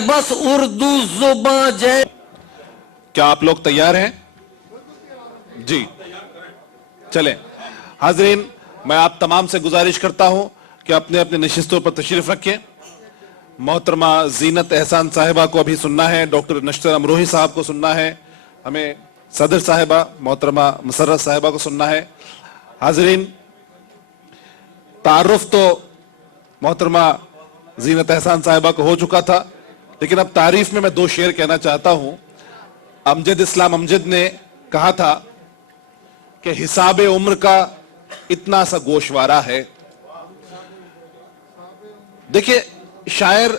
बस उर्दू जुबान जय। क्या आप लोग तैयार हैं? जी चलें। हाजरीन, मैं आप तमाम से गुजारिश करता हूं कि अपने अपने नशिस्तों पर तशरीफ रखें। मोहतरमा जीनत एहसान साहिबा को अभी सुनना है, डॉक्टर नश्तर अमरोही साहब को सुनना है, हमें सदर साहिबा मोहतरमा मुसर्रत साहिबा को सुनना है। हाजरीन, तारुफ तो मोहतरमा जीनत एहसान साहिबा को हो चुका था, लेकिन अब तारीफ में मैं दो शेर कहना चाहता हूं। अमजद इस्लाम अमजद ने कहा था कि हिसाबे उम्र का इतना सा गोशवारा है। देखिए, शायर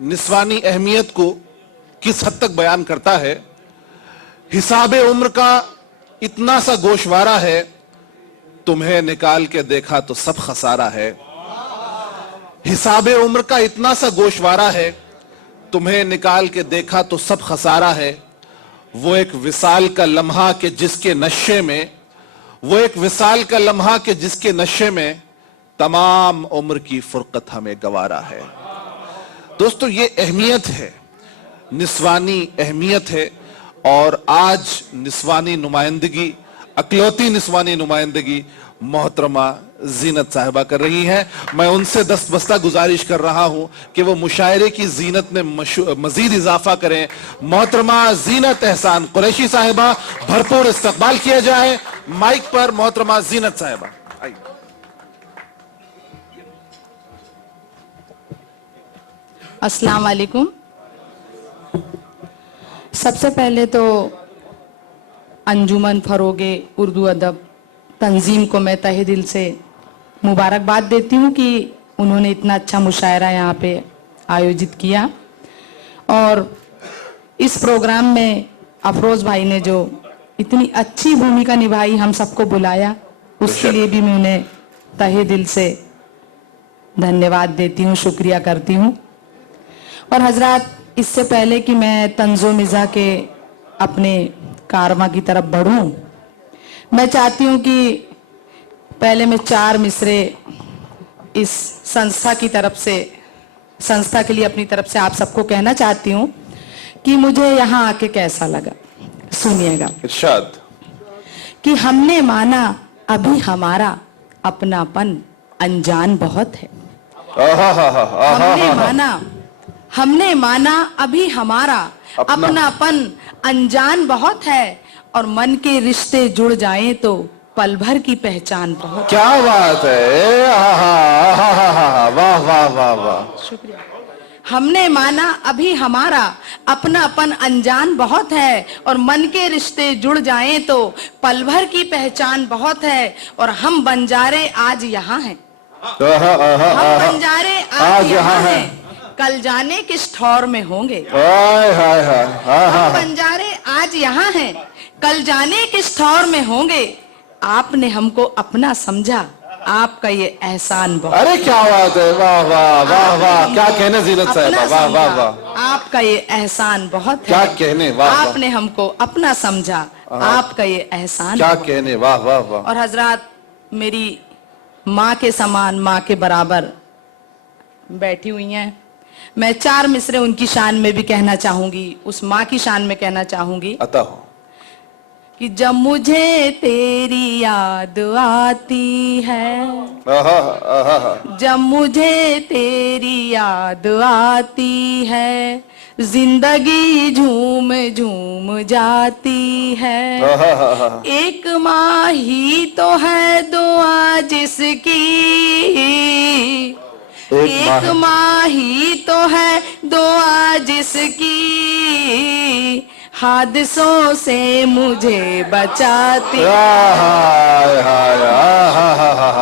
निस्वानी अहमियत को किस हद तक बयान करता है। हिसाबे उम्र का इतना सा गोशवारा है, तुम्हें निकाल के देखा तो सब खसारा है। हिसाबे उम्र का इतना सा गोशवारा है, तुम्हें निकाल के देखा तो सब खसारा है। वो एक विसाल का लम्हा के जिसके नशे में, वो एक विसाल का लम्हा के जिसके नशे में तमाम उम्र की फुरकत हमें गवारा है। दोस्तों, ये अहमियत है, निस्वानी अहमियत है। और आज निस्वानी नुमाइंदगी, अकलौती निस्वानी नुमाइंदगी मोहतरमा जीनत साहिबा कर रही हैं। मैं उनसे दस्तबस्ता गुजारिश कर रहा हूं कि वो मुशायरे की जीनत में मजीद इजाफा करें। मोहतरमा जीनत एहसान कुरैशी साहिबा, भरपूर इस्तकबाल किया जाए। माइक पर मोहतरमा जीनत साहिबा। अस्सलाम वालेकुम। सबसे पहले तो अंजुमन फरोगे उर्दू अदब तंजीम को मैं तहे दिल से मुबारकबाद देती हूँ कि उन्होंने इतना अच्छा मुशायरा यहाँ पे आयोजित किया। और इस प्रोग्राम में अफरोज भाई ने जो इतनी अच्छी भूमिका निभाई, हम सबको बुलाया, उसके लिए भी मैं उन्हें तहे दिल से धन्यवाद देती हूँ, शुक्रिया करती हूँ। और हजरात, इससे पहले कि मैं तंज़ो मिज़ा के अपने कारवा की तरफ बढ़ूं, मैं चाहती हूं कि पहले मैं 4 मिसरे इस संस्था की तरफ से, संस्था के लिए अपनी तरफ से आप सबको कहना चाहती हूं कि मुझे यहाँ आके कैसा लगा। सुनिएगा। इरशाद। कि हमने माना अभी हमारा अपनापन अनजान बहुत है। हमने माना अभी हमारा अपनापन अनजान बहुत है, और मन के रिश्ते जुड़ जाएं तो पल भर की पहचान बहुत। क्या बात है, वाह वाह वाह वाह, शुक्रिया। हमने माना अभी हमारा अपनापन अनजान बहुत है, और मन के रिश्ते जुड़ जाएं तो पल भर की पहचान बहुत है। और हम बंजारे आज यहाँ हैं, हम बंजारे आज यहाँ हैं, कल जाने किस ठौर में होंगे। हम बंजारे आज यहाँ हैं, कल जाने किस ठौर में होंगे। आपने हमको अपना समझा, आपका ये एहसान बहुत। अरे क्या बात है, वाह वाह वाह वाह, क्या कहने जीनत साहिबा, वाह वाह वाह। आपका ये एहसान बहुत है, क्या कहने, वाह। आपने हमको अपना समझा, आपका ये एहसान क्या कहने, वाह वाह वाह। और हजरात, मेरी माँ के समान, माँ के बराबर बैठी हुई हैं। मैं 4 मिसरे उनकी शान में भी कहना चाहूंगी, उस माँ की शान में कहना चाहूंगी। अता हो कि जब मुझे तेरी याद आती है, जब मुझे तेरी याद आती है, जिंदगी झूम झूम जाती है। एक माँ ही तो है दुआ जिसकी, एक माँ ही तो है दुआ जिसकी, हादसों से मुझे बचाती।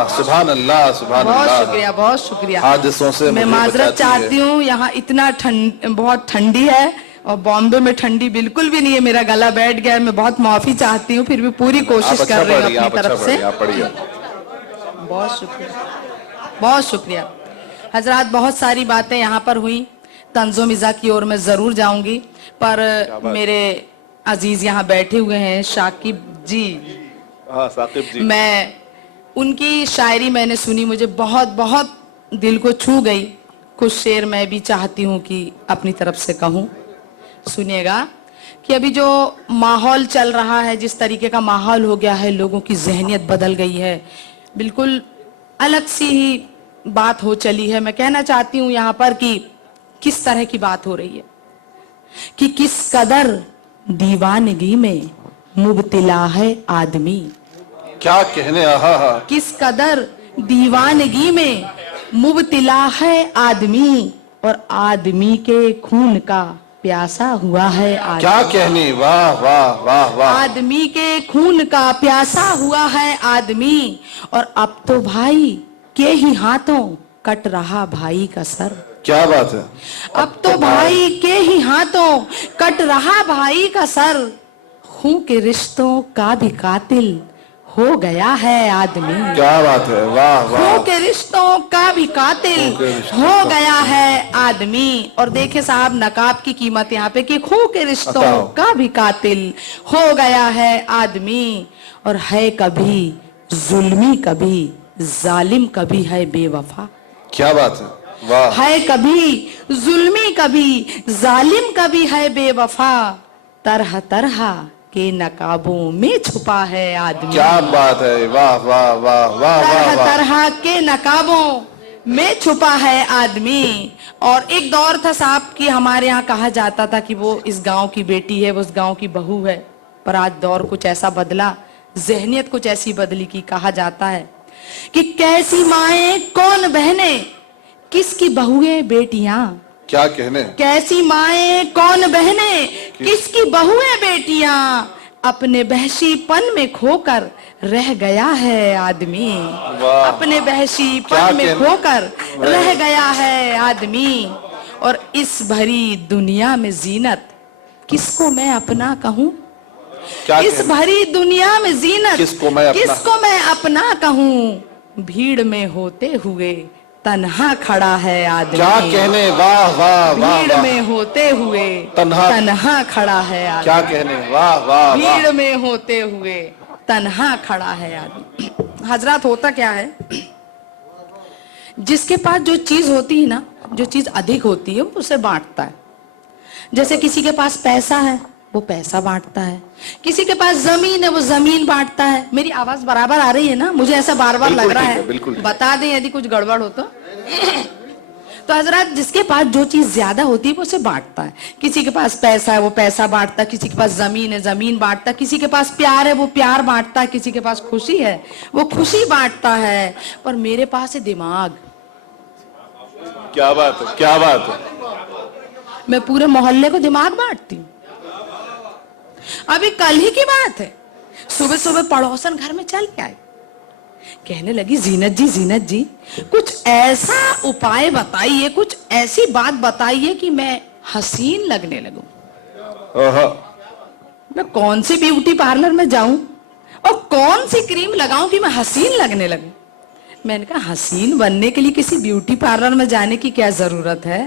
सुभान अल्लाह, सुभान अल्लाह। बहुत शुक्रिया, बहुत शुक्रिया। हादसों से मैं माजरत चाहती हूँ, यहाँ इतना बहुत ठंडी है, और बॉम्बे में ठंडी बिल्कुल भी नहीं है। मेरा गला बैठ गया है, मैं बहुत माफी चाहती हूँ, फिर भी पूरी कोशिश कर रही हूँ अपनी तरफ से। बहुत शुक्रिया, बहुत शुक्रिया। हजरात, बहुत सारी बातें यहाँ पर हुई, तंज़ो मिज़ा की ओर मैं जरूर जाऊंगी, पर मेरे अजीज यहाँ बैठे हुए हैं, शाकिब जी। हाँ, साकिब जी। मैं उनकी शायरी मैंने सुनी, मुझे बहुत बहुत दिल को छू गई। कुछ शेर मैं भी चाहती हूँ कि अपनी तरफ से कहूँ। सुनिएगा कि अभी जो माहौल चल रहा है, जिस तरीके का माहौल हो गया है, लोगों की जहनियत बदल गई है, बिल्कुल अलग सी ही बात हो चली है। मैं कहना चाहती हूँ यहाँ पर कि किस तरह की बात हो रही है कि किस कदर दीवानगी में मुब्तिला है आदमी। क्या कहने, आहा हा। किस कदर दीवानगी में मुब्तिला है आदमी और आदमी के खून का प्यासा हुआ है आदमी। क्या कहने, वाह वाह वाह वाह। आदमी के खून का प्यासा हुआ है आदमी और अब तो भाई के ही हाथों कट रहा भाई का सर। क्या बात है। अब तो भाई के ही हाथों कट रहा भाई का सर। खून के रिश्तों का भी कातिल हो गया है आदमी। क्या बात है, वाह वाह। खून के रिश्तों का भी कातिल हो गया है आदमी। और देखे साहब नकाब की कीमत यहाँ पे कि खून के रिश्तों का भी कातिल हो गया है आदमी। और है कभी जुल्मी कभी जालिम कभी है बेवफा। क्या बात है, वाह। है कभी जुल्मी कभी जालिम कभी है बेवफा। तरह तरह के नकाबों में छुपा है आदमी। क्या बात है, वाह वाह वाह वाह तरह वाह। तरह के नकाबों में छुपा है आदमी। और एक दौर था साहब कि हमारे यहाँ कहा जाता था कि वो इस गांव की बेटी है, वो उस गांव की बहू है। पर आज दौर कुछ ऐसा बदला, जहनियत कुछ ऐसी बदली कि कहा जाता है कि कैसी माएं कौन बहनें किसकी बहुएं बेटियां। क्या कहने। कैसी माएं कौन बहनें किसकी बहुएं बेटियां। अपने बहशीपन में खोकर रह गया है आदमी। अपने बहशीपन में खोकर रह गया है आदमी। और इस भरी दुनिया में जीनत किसको मैं अपना कहूँ। इस भरी दुनिया में जीनत किसको मैं अपना कहूँ। भीड़ में होते हुए तन्हा खड़ा है आदमी। क्या कहने, वाह वाह वाह। भीड़ में होते हुए तन्हा खड़ा है आदमी। क्या कहने, वाह वाह। भीड़ में होते हुए तन्हा खड़ा है आदमी। हजरत होता क्या है, जिसके पास जो चीज होती है ना, जो चीज अधिक होती है वो उसे बांटता है। जैसे किसी के पास पैसा है वो पैसा बांटता है, किसी के पास जमीन है वो जमीन बांटता है। मेरी आवाज बराबर आ रही है ना, मुझे ऐसा बार बार लग रहा है, बता दें यदि कुछ गड़बड़ हो तो हजरत जिसके पास जो चीज ज्यादा होती है वो उसे बांटता है। किसी के पास पैसा है वो पैसा बांटता है, किसी के पास जमीन है जमीन बांटता है, किसी के पास प्यार है वो प्यार बांटता है, किसी के पास खुशी है वो खुशी बांटता है। पर मेरे पास है दिमाग। क्या बात है, क्या बात है। मैं पूरे मोहल्ले को दिमाग बांटती हूँ। अभी कल ही की बात है, सुबह सुबह पड़ोसन घर में चल के आई, कहने लगी जीनत जी कुछ ऐसा उपाय बताइए, कुछ ऐसी बात बताइए कि मैं हसीन लगने लगूं। मैं कौन सी ब्यूटी पार्लर में जाऊं और कौन सी क्रीम लगाऊं कि मैं हसीन लगने लगूं। मैंने कहा हसीन बनने के लिए किसी ब्यूटी पार्लर में जाने की क्या जरूरत है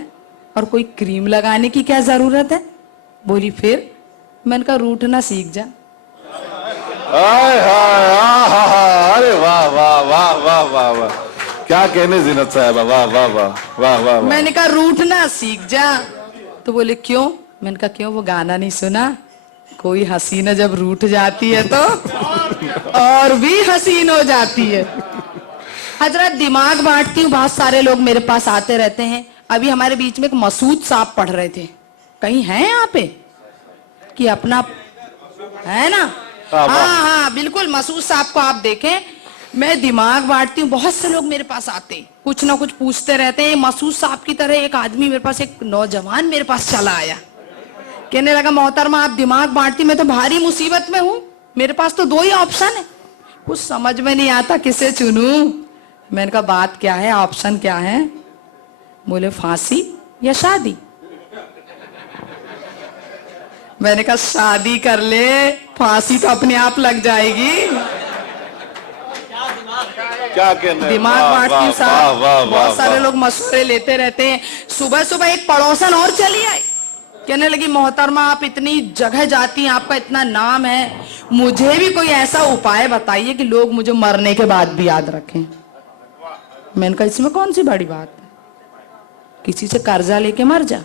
और कोई क्रीम लगाने की क्या जरूरत है। बोली फिर। मैंने कहा रूठना सीख जा। अरे वाह वाह वाह वाह वाह वाह। क्या कहने जीनत साहब, वाह वाह वाह वाह वाह। मैंने कहा रूठना सीख जा। तो बोले क्यों। मैंने कहा क्यों, वो गाना नहीं सुना, कोई हसीना जब रूठ जाती है तो और भी हसीन हो जाती है। हजरत दिमाग बांटती हूँ, बहुत सारे लोग मेरे पास आते रहते हैं। अभी हमारे बीच में एक मसूद साहब पढ़ रहे थे, कहीं है यहाँ पे कि अपना है ना। हाँ बिल्कुल, मसूद साहब को आप देखें। मैं दिमाग बांटती हूँ, बहुत से लोग मेरे पास आते कुछ ना कुछ पूछते रहते हैं। मसूद साहब की तरह एक आदमी मेरे पास, एक नौजवान मेरे पास चला आया, कहने लगा मोहतरमा आप दिमाग बांटती, मैं तो भारी मुसीबत में हूँ, मेरे पास तो दो ही ऑप्शन है, कुछ समझ में नहीं आता किसे चुनूं। मैंने कहा बात क्या है, ऑप्शन क्या है। बोले फांसी या शादी। मैंने कहा शादी कर ले, फांसी तो अपने आप लग जाएगी। क्या कहने, दिमाग बांटती साहब, बहुत सारे लोग मशवरे लेते रहते हैं। सुबह सुबह एक पड़ोसन और चली आई, कहने लगी मोहतरमा आप इतनी जगह जाती हैं, आपका इतना नाम है, मुझे भी कोई ऐसा उपाय बताइए कि लोग मुझे मरने के बाद भी याद रखें। मैंने कहा इसमें कौन सी बड़ी बात है, किसी से कर्जा लेके मर जा।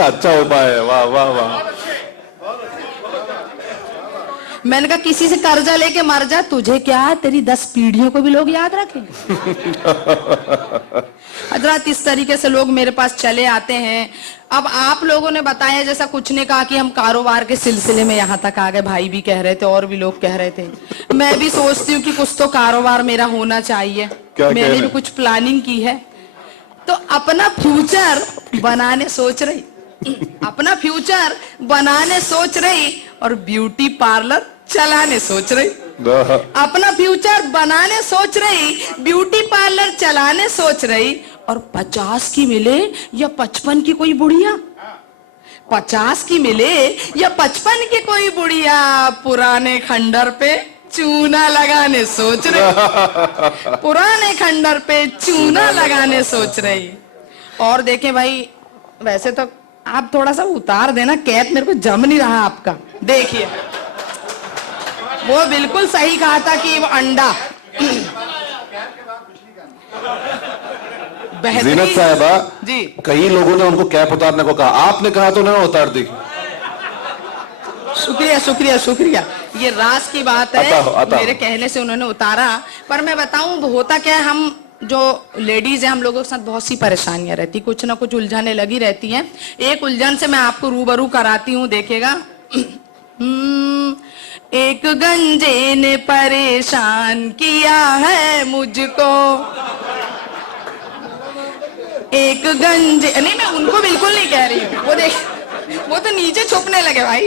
अच्छा उपाय है, वाह वाह वाह। मैंने कहा किसी से कर्जा लेके मर जा, तुझे क्या, तेरी 10 पीढ़ियों को भी लोग याद रखेंगे। हजरत इस तरीके से लोग मेरे पास चले आते हैं। अब आप लोगों ने बताया, जैसा कुछ ने कहा कि हम कारोबार के सिलसिले में यहाँ तक आ गए, भाई भी कह रहे थे और भी लोग कह रहे थे। मैं भी सोचती हूँ कि कुछ तो कारोबार मेरा होना चाहिए, मैंने भी कुछ प्लानिंग की है। तो अपना फ्यूचर बनाने सोच रही, अपना फ्यूचर बनाने सोच रही और ब्यूटी पार्लर चलाने सोच रही। अपना फ्यूचर बनाने सोच रही, ब्यूटी पार्लर चलाने सोच रही, और 50 की मिले या 55 की कोई बुढ़िया, 50 की मिले या 55 की कोई बुढ़िया पुराने खंडर पे चूना लगाने सोच रही, पुराने खंडर पे चूना लगाने सोच रही। और देखें भाई, वैसे तो आप थोड़ा सा उतार देना, कैप मेरे को जम नहीं रहा आपका। देखिए वो बिल्कुल सही कहा था कि वो अंडा। जीनत साहिबा जी, कई लोगों ने उनको कैप उतारने को कहा, आपने कहा तो उन्होंने उतार दी। शुक्रिया शुक्रिया शुक्रिया, ये राज की बात है। आता मेरे कहने से उन्होंने उतारा। पर मैं बताऊं होता क्या है, हम जो लेडीज हैं, हम लोगों के साथ बहुत सी परेशानियां रहती, कुछ ना कुछ उलझने लगी रहती हैं। एक उलझन से मैं आपको रूबरू कराती हूँ, देखिएगा। एक गंजे ने परेशान किया है मुझको, एक गंजे, नहीं मैं उनको बिल्कुल नहीं कह रही हूँ, वो देख, वो तो नीचे छुपने लगे भाई।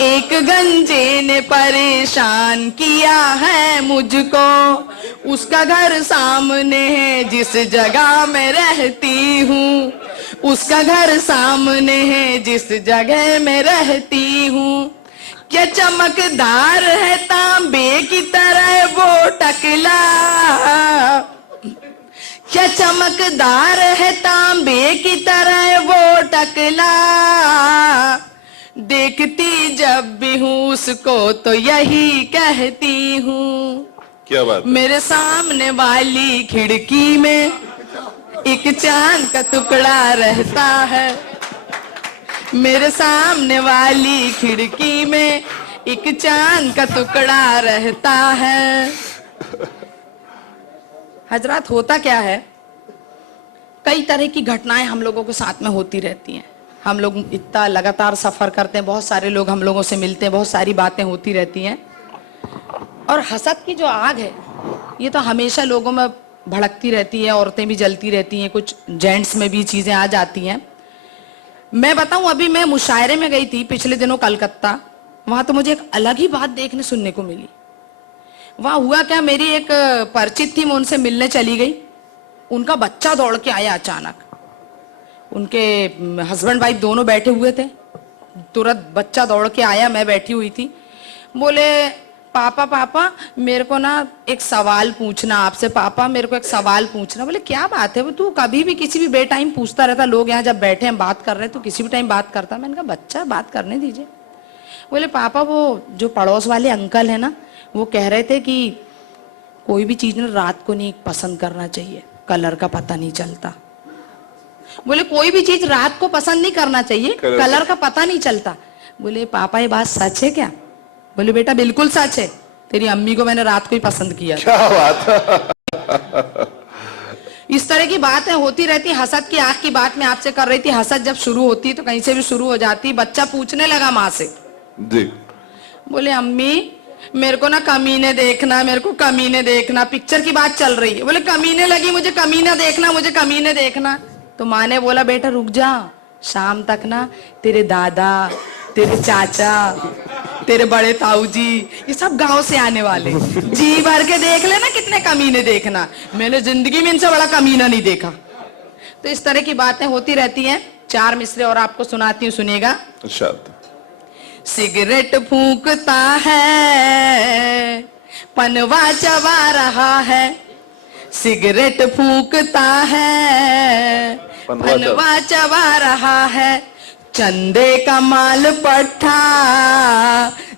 एक गंजे ने परेशान किया है मुझको, उसका घर सामने है जिस जगह मैं रहती हूँ, उसका घर सामने है जिस जगह मैं रहती हूँ। क्या चमकदार है तांबे की तरह वो टकला, क्या चमकदार है तांबे की तरह वो टकला, देखती जब भी हूँ उसको तो यही कहती हूँ। क्या बात है? मेरे सामने वाली खिड़की में एक चांद का टुकड़ा रहता है, मेरे सामने वाली खिड़की में एक चांद का टुकड़ा रहता है। हजरत होता क्या है, कई तरह की घटनाएं हम लोगों के साथ में होती रहती हैं। हम लोग इतना लगातार सफर करते हैं, बहुत सारे लोग हम लोगों से मिलते हैं, बहुत सारी बातें होती रहती हैं। और हसद की जो आग है, ये तो हमेशा लोगों में भड़कती रहती है, औरतें भी जलती रहती हैं, कुछ जेंट्स में भी चीजें आ जाती हैं। मैं बताऊं, अभी मैं मुशायरे में गई थी पिछले दिनों कलकत्ता, वहां तो मुझे एक अलग ही बात देखने सुनने को मिली। वहां हुआ क्या, मेरी एक परिचित थी, मैं उनसे मिलने चली गई, उनका बच्चा दौड़ के आया अचानक। उनके हस्बैंड वाइफ दोनों बैठे हुए थे, तुरंत बच्चा दौड़ के आया, मैं बैठी हुई थी। बोले पापा पापा मेरे को ना एक सवाल पूछना आपसे, पापा मेरे को एक सवाल पूछना। बोले क्या बात है, वो तू कभी भी किसी भी बेटाइम पूछता रहता, लोग यहाँ जब बैठे हैं बात कर रहे हैं तो किसी भी टाइम बात करता। मैंने कहा बच्चा बात करने दीजिए। बोले पापा वो जो पड़ोस वाले अंकल है ना, वो कह रहे थे कि कोई भी चीज ना रात को नहीं पसंद करना चाहिए, कलर का पता नहीं चलता। बोले कोई भी चीज रात को पसंद नहीं करना चाहिए, कलर का पता नहीं चलता। बोले पापा ये बात सच है क्या? बोले बेटा बिल्कुल सच है, तेरी अम्मी को मैंने रात को ही पसंद किया। क्या बात। इस तरह की बातें होती रहती। हसद की आंख की बात मैं आपसे कर रही थी। हसद जब शुरू होती तो कहीं से भी शुरू हो जाती। बच्चा पूछने लगा माँ से जी, बोले अम्मी मेरे को ना कमीने देखना, मेरे को कमीने देखना, पिक्चर की बात चल रही है। बोले कमीने लगी मुझे कमीना देखना, मुझे कमीने देखना। तो माँ ने बोला बेटा रुक जा, शाम तक ना तेरे दादा, तेरे चाचा, तेरे बड़े ताऊ जी, ये सब गांव से आने वाले, जी भर के देख लेना कितने कमीने देखना। मैंने जिंदगी में इनसे बड़ा कमीना नहीं देखा। तो इस तरह की बातें होती रहती हैं। 4 मिसरे और आपको सुनाती हूँ, सुनिएगा। सिगरेट फूंकता है, पनवा चबा रहा है, सिगरेट फूंकता है, पनवा चबा रहा है, चंदे का माल पट्टा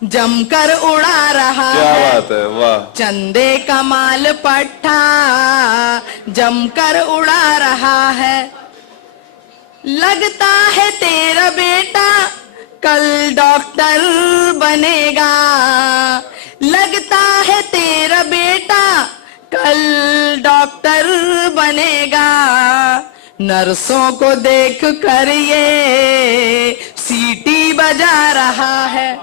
जमकर उड़ा रहा क्या है। बात है, वाह। चंदे का माल पट्टा जमकर उड़ा रहा है। लगता है तेरा बेटा कल डॉक्टर बनेगा। लगता है तेरा बेटा कल डॉक्टर बनेगा। नर्सों को देख कर ये सीटी बजा रहा है।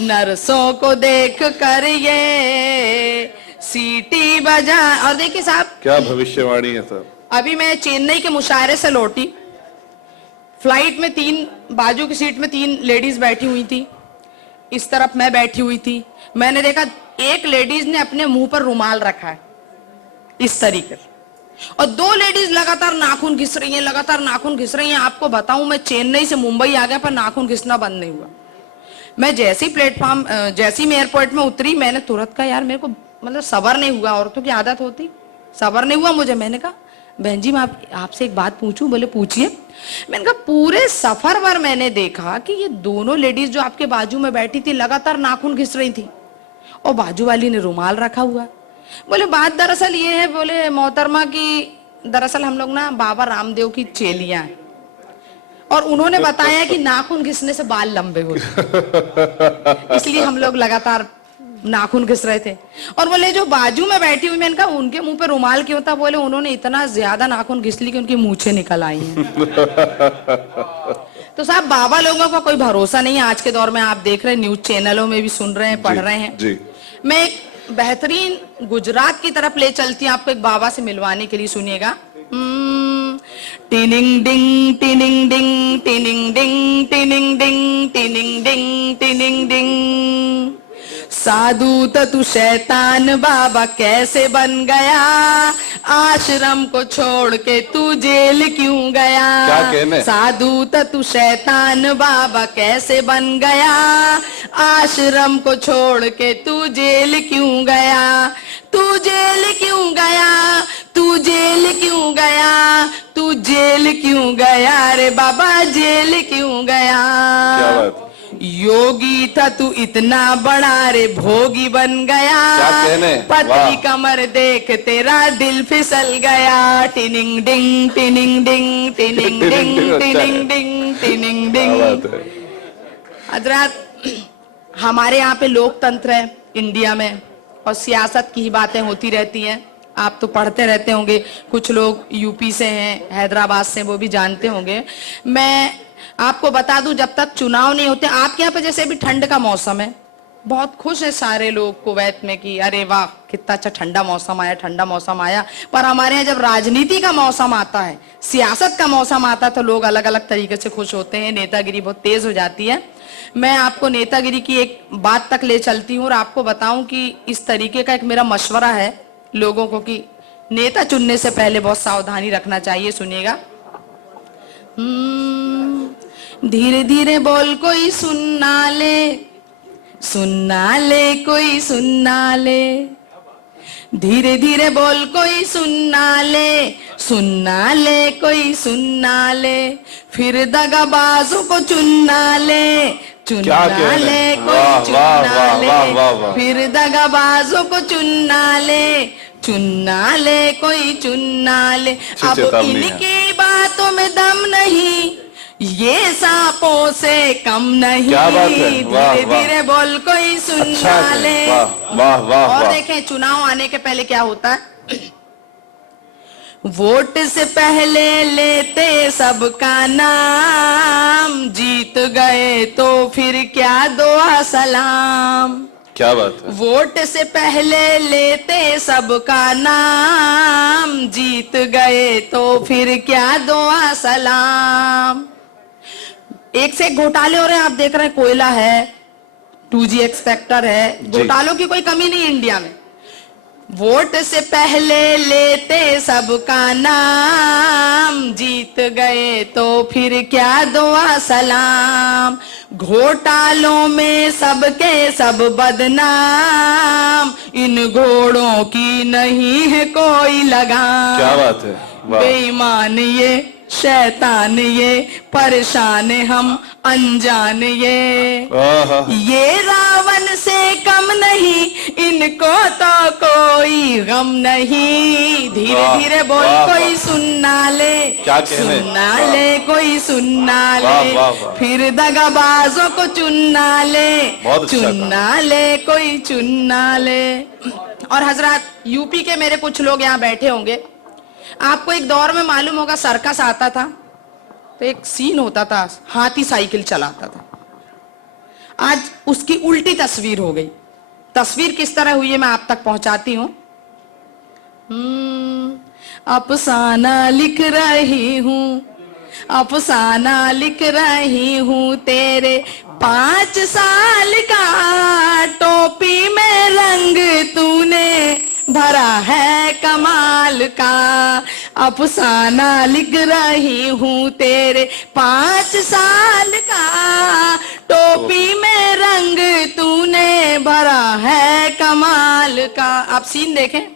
नर्सों को देख कर ये सीटी बजा। और देखिए साहब, क्या भविष्यवाणी है सर। अभी मैं चेन्नई के मुशायरे से लौटी। फ्लाइट में बाजू की सीट में 3 लेडीज बैठी हुई थी। इस तरफ मैं बैठी हुई थी। मैंने देखा एक लेडीज ने अपने मुंह पर रुमाल रखा है इस तरीके से, और 2 लेडीज लगातार नाखून घिस रही हैं, लगातार नाखून घिस रही हैं। आपको बताऊं, मैं चेन्नई से मुंबई आ गया पर नाखून घिसना बंद नहीं हुआ। मैं जैसे ही प्लेटफॉर्म, जैसे ही मैं एयरपोर्ट में उतरी, मैंने तुरंत कहा यार मेरे को मतलब सबर नहीं हुआ। औरतों की आदत होती, सबर नहीं हुआ मुझे। मैंने कहा बहन जी मैं आपसे एक बात पूछूं? बोले पूछिए। मैंने कहा पूरे सफर भर मैंने देखा कि ये दोनों लेडीज जो आपके बाजू में बैठी थी लगातार नाखून घिस रही थी, और बाजू वाली ने रुमाल रखा हुआ। बोले बात दरअसल ये है, बोले मोहतरमा की दरअसल हम लोग ना बाबा रामदेव की चेलियां हैं, और उन्होंने बताया कि नाखून घिसने से बाल लंबे होते, इसलिए हम लोग लगातार नाखून घिस रहे थे। और बोले जो बाजू में बैठी हुई, मैंने कहा उनके मुंह पे रुमाल क्यों था? बोले उन्होंने इतना ज्यादा नाखून घिस ली कि उनकी मूछें निकल आई हैं। तो साहब बाबा लोगों का कोई भरोसा नहीं है। आज के दौर में आप देख रहे हैं, न्यूज चैनलों में भी सुन रहे हैं, पढ़ रहे हैं जी। मैं एक बेहतरीन गुजरात की तरफ ले चलती हूँ आपको एक बाबा से मिलवाने के लिए। सुनिएगा। टिनिंग डिंग टिनिंग डिंग टिनिंग डिंग टिनिंग डिंग टिनिंग डिंग टिनिंग डिंग। साधु तू शैतान बाबा कैसे बन गया? आश्रम को छोड़ के तू जेल क्यों गया? क्या कहने? साधु तू शैतान बाबा कैसे बन गया? आश्रम को छोड़ के तू जेल क्यों गया? तू जेल क्यों गया? तू जेल क्यों गया? तू जेल क्यों गया? रे बाबा जेल क्यों गया? क्या बात। योगी था तू इतना बड़ा, रे भोगी बन गया। क्या कहने? पतली वाह। कमर देख तेरा दिल फिसल गया। टिनिंग डिंग टिनिंग डिंग टिनिंग डिंग टिनिंग डिंग टिनिंग क्या बात डिंग। है। हजरत, हमारे यहाँ पे लोकतंत्र है इंडिया में, और सियासत की ही बातें होती रहती हैं। आप तो पढ़ते रहते होंगे, कुछ लोग यूपी से हैं, हैदराबाद से, वो भी जानते होंगे। मैं आपको बता दूं, जब तक चुनाव नहीं होते, आपके यहाँ पे जैसे अभी ठंड का मौसम है, बहुत खुश है सारे लोग कुवैत में कि अरे वाह कितना अच्छा ठंडा मौसम आया, ठंडा मौसम आया। पर हमारे यहाँ जब राजनीति का मौसम आता है, सियासत का मौसम आता है, तो लोग अलग अलग तरीके से खुश होते हैं, नेतागिरी बहुत तेज हो जाती है। मैं आपको नेतागिरी की एक बात तक ले चलती हूँ और आपको बताऊं कि इस तरीके का एक मेरा मशवरा है लोगों को कि नेता चुनने से पहले बहुत सावधानी रखना चाहिए। सुनिएगा। धीरे धीरे बोल कोई सुनना ले कोई सुनना ले। धीरे धीरे बोल कोई सुनना ले कोई सुनना ले। फिर दगाबाजों को चुनना ले कोई वाह, चुनना वाह, वाह, वाह, वाह। फिर दगाबाजों को चुनना ले कोई चुनना ले। अब चेतावनी है। इनकी बातों में दम नहीं, ये सांपों से कम नहीं। क्या बात है, वाह, धीरे वाह। धीरे बोल कोई अच्छा सुनना है, ले। वाह वाह वाह और वाह। देखें, चुनाव आने के पहले क्या होता है? वोट से पहले लेते सबका नाम, जीत गए तो फिर क्या दुआ सलाम। क्या बात है। वोट से पहले लेते सबका नाम, जीत गए तो फिर क्या दुआ सलाम। एक से एक घोटाले हो रहे हैं, आप देख रहे हैं, कोयला है, 2G एक्सपेक्टर है, घोटालों की कोई कमी नहीं इंडिया में। वोट से पहले लेते सबका नाम, जीत गए तो फिर क्या दुआ सलाम। घोटालों में सबके सब बदनाम, इन घोड़ों की नहीं है कोई लगाम। क्या बात है, वाह। बेईमान ये शैतान ये, परेशान हम अनजान ये। वाह ये रावण से कम नहीं, इनको तो कोई गम नहीं। धीरे वाह, धीरे बोल, वाह, कोई वाह। सुनना ले, क्या कहने? सुनना वाह। ले, कोई सुनना वाह, ले, वाह, वाह। फिर दगाबाजों को चुनना ले, बहुत अच्छा कहा। चुनना ले, कोई चुनना ले। और हजरत, यूपी के मेरे कुछ लोग यहाँ बैठे होंगे, आपको एक दौर में मालूम होगा सर्कस आता था, तो एक सीन होता था, हाथी साइकिल चलाता था। आज उसकी उल्टी तस्वीर हो गई। तस्वीर किस तरह हुई है मैं आप तक पहुंचाती हूं। अफसाना लिख रही हूं, अफसाना लिख रही हूं, तेरे 5 साल का टोपी में रंग तूने भरा है कमाल का। अफसाना लिख रही हूं, तेरे 5 साल का टोपी में रंग तूने भरा है कमाल का। आप सीन देखें,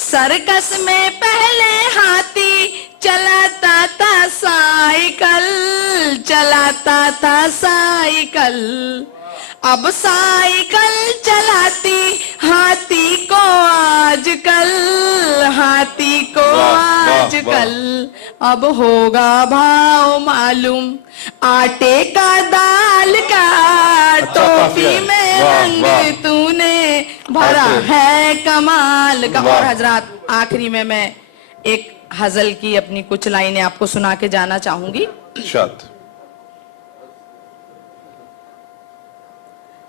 सर्कस में पहले हाथी चलाता था साइकिल, चलाता था साइकिल, अब साइकिल चलाती हाथी को आजकल, हाथी को वाह, वाह, आजकल। अब होगा भाव मालूम आटे का दाल का, टोपी काफिया। में वाह, रंग वाह। तूने भरा आखिरी। है कमाल का। वाह। और हजरात, आखिरी में मैं एक हजल की अपनी कुछ लाइनें आपको सुना के जाना चाहूंगी। शात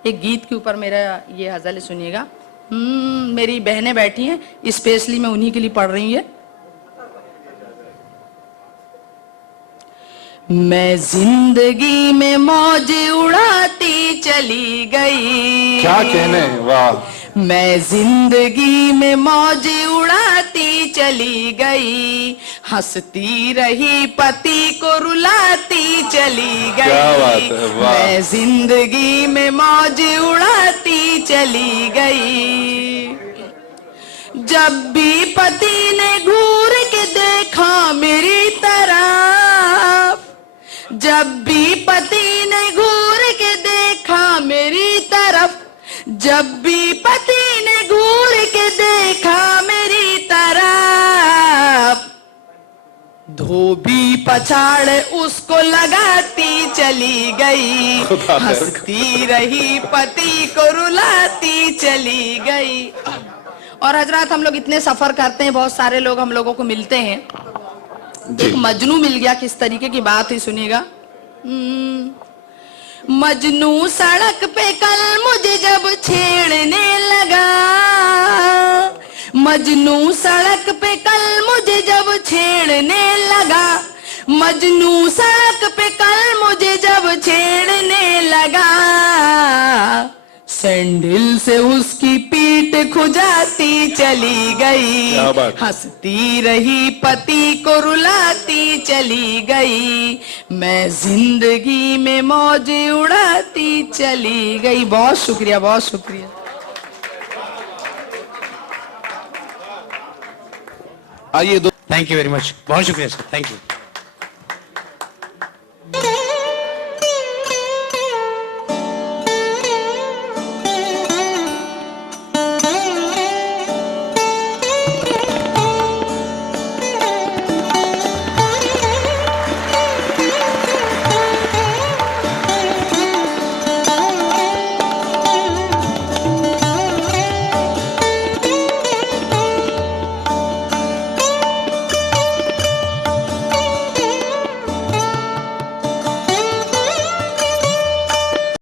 एक गीत के ऊपर मेरा ये हजल सुनिएगा। मेरी बहनें बैठी हैं, स्पेशली मैं उन्हीं के लिए पढ़ रही है। मैं जिंदगी में मौज उड़ाती चली गई, क्या कहने? वाह मैं जिंदगी में मौज उड़ाती चली गई, हंसती रही पति को रुलाती चली गई। क्या बात है, वाह। मैं जिंदगी में मौज उड़ाती चली गई, जब भी पति ने घूर के देखा मेरी तरफ, जब भी पति ने घूर के देखा मेरी तरफ, जब भी पति ने घूर के देखा मेरी तरफ, धोबी पछाड़ उसको लगाती चली गई, हंसती रही पति को रुलाती चली गई। और हजरात, हम लोग इतने सफर करते हैं, बहुत सारे लोग हम लोगों को मिलते हैं। एक मजनू मिल गया, किस तरीके की बात है सुनिएगा। मजनू सड़क पे कल मुझे जब छेड़ने लगा, मजनू सड़क पे कल मुझे जब छेड़ने लगा, मजनू सड़क पे कल मुझे जब छेड़ने लगा, सैंडल से उसकी पीठ खुजाती चली गई, क्या बात। हंसती रही पति को रुलाती चली गई, मैं जिंदगी में मौज उड़ाती चली गई। बहुत शुक्रिया, बहुत शुक्रिया। आइए थैंक यू वेरी मच, बहुत शुक्रिया सर, थैंक यू।